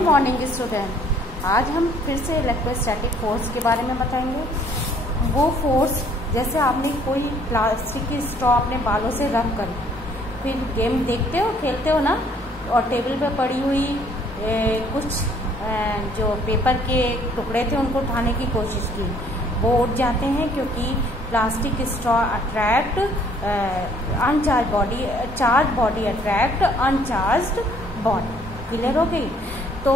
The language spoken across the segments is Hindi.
Good morning student. आज हम फिर से इलेक्ट्रोस्टैटिक फोर्स के बारे में बताएंगे। वो फोर्स जैसे आपने कोई प्लास्टिक की स्ट्रॉ अपने बालों से रब कर, फिर गेम देखते हो, खेलते हो ना, और टेबल पे पड़ी हुई कुछ जो पेपर के टुकड़े थे उनको उठाने की कोशिश की, वो उठ जाते हैं क्योंकि plastic straw attract uncharged body, charge body attract uncharged body. Clear हो गई? तो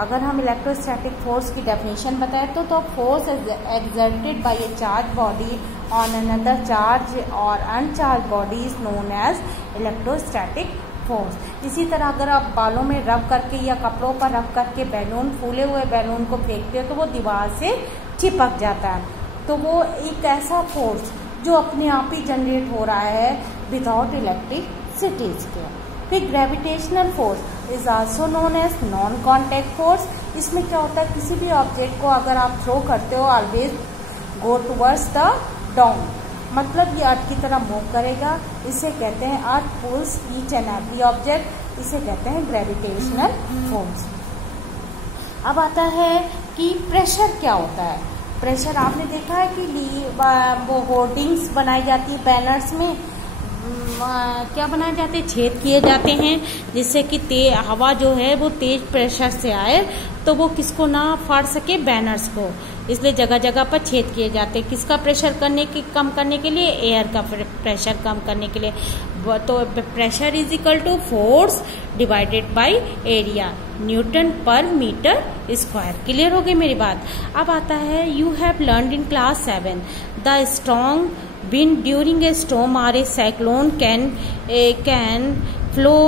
अगर हम इलेक्ट्रोस्टैटिक फोर्स की डेफिनेशन बताएं तो force is exerted by a charge body on another charge or uncharge body is known as electrostatic force. इसी तरह अगर आप बालों में रब करके या कपड़ों पर रब करके बैलून, फूले हुए बैलून को फेंकते हो तो वो दीवार से चिपक जाता है। तो वो एक ऐसा फोर्स जो अपने आप ही जनरेट हो रहा है विदाउट इलेक्ट्रिसिटी के। फिर gravitational force is also known as non contact force. इसमें क्या होता है, किसी भी ऑब्जेक्ट को अगर आप थ्रो करते हो always go towards the down, मतलब ये अर्थ की तरह मूव करेगा। इसे कहते हैं earth pulls each and every object, इसे कहते हैं ग्रेविटेशनल फोर्स। अब आता है कि प्रेशर क्या होता है। प्रेशर आपने देखा है कि वो होर्डिंग्स बनाई जाती है, बैनर्स में क्या बनाए जाते हैं, छेद किए जाते हैं जिससे कि हवा जो है वो तेज प्रेशर से आए तो वो किसको ना फाड़ सके, बैनर्स को। इसलिए जगह जगह पर छेद किए जाते हैं। किसका प्रेशर कम करने के लिए? एयर का प्रेशर कम करने के लिए। तो pressure is equal to force divided by area, newton per metre square. Clear हो गई मेरी बात? अब आता है you have learned in class 7 the strong wind during a storm or a cyclone can flow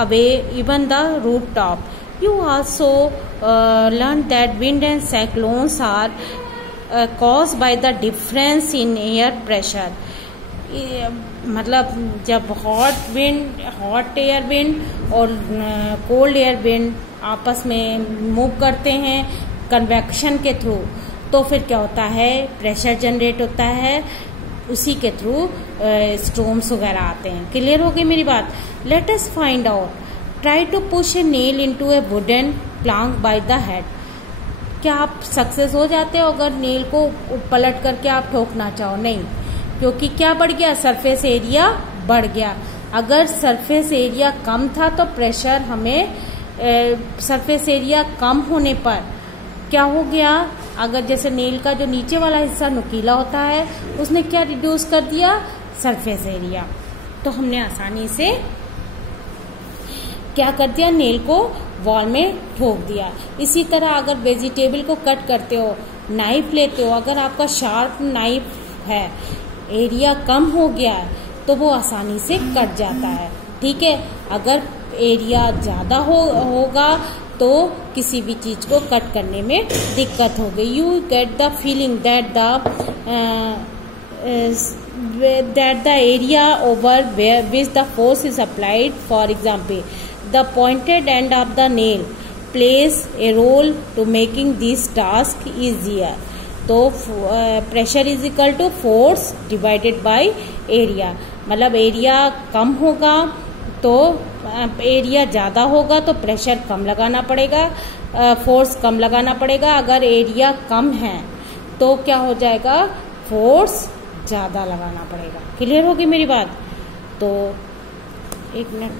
away even the rooftop. You also learned that wind and cyclones are caused by the difference in air pressure. मतलब जब हॉट एयर विंड और कोल्ड एयर विंड आपस में मूव करते हैं कन्वेक्शन के थ्रू, तो फिर क्या होता है, प्रेशर जनरेट होता है, उसी के थ्रू स्टॉर्म्स वगैरह आते हैं। क्लियर हो गई मेरी बात? Let us find out. Try to push a nail into a wooden plank by the head. क्या आप सक्सेस हो जाते हो अगर नेल को पलट करके आप ठोकना चाहो? नहीं, क्योंकि क्या बढ़ गया, सरफेस एरिया बढ़ गया। अगर सरफेस एरिया कम था तो प्रेशर हमें सरफेस एरिया कम होने पर क्या हो गया, अगर जैसे नेल का जो नीचे वाला हिस्सा नुकीला होता है उसने क्या रिड्यूस कर दिया, सरफेस एरिया। तो हमने आसानी से क्या कर दिया, नेल को वॉल में ठोक दिया। इसी तरह अगर वेजिटेबल को कट करते हो, नाइफ लेते हो, अगर आपका शार्प नाइफ है, एरिया कम हो गया तो वो आसानी से कट जाता है। ठीक है, अगर एरिया ज्यादा होगा तो किसी भी चीज को कट करने में दिक्कत हो गई। You get the feeling that the area over which the force is applied, for example the pointed end of the nail plays a role to making this task easier. तो pressure is equal to force divided by area, मतलब एरिया कम होगा तो एरिया ज्यादा होगा तो प्रेशर कम लगाना पड़ेगा, फोर्स कम लगाना पड़ेगा। अगर एरिया कम है तो क्या हो जाएगा, फोर्स ज्यादा लगाना पड़ेगा। क्लियर होगी मेरी बात? तो एक मिनट।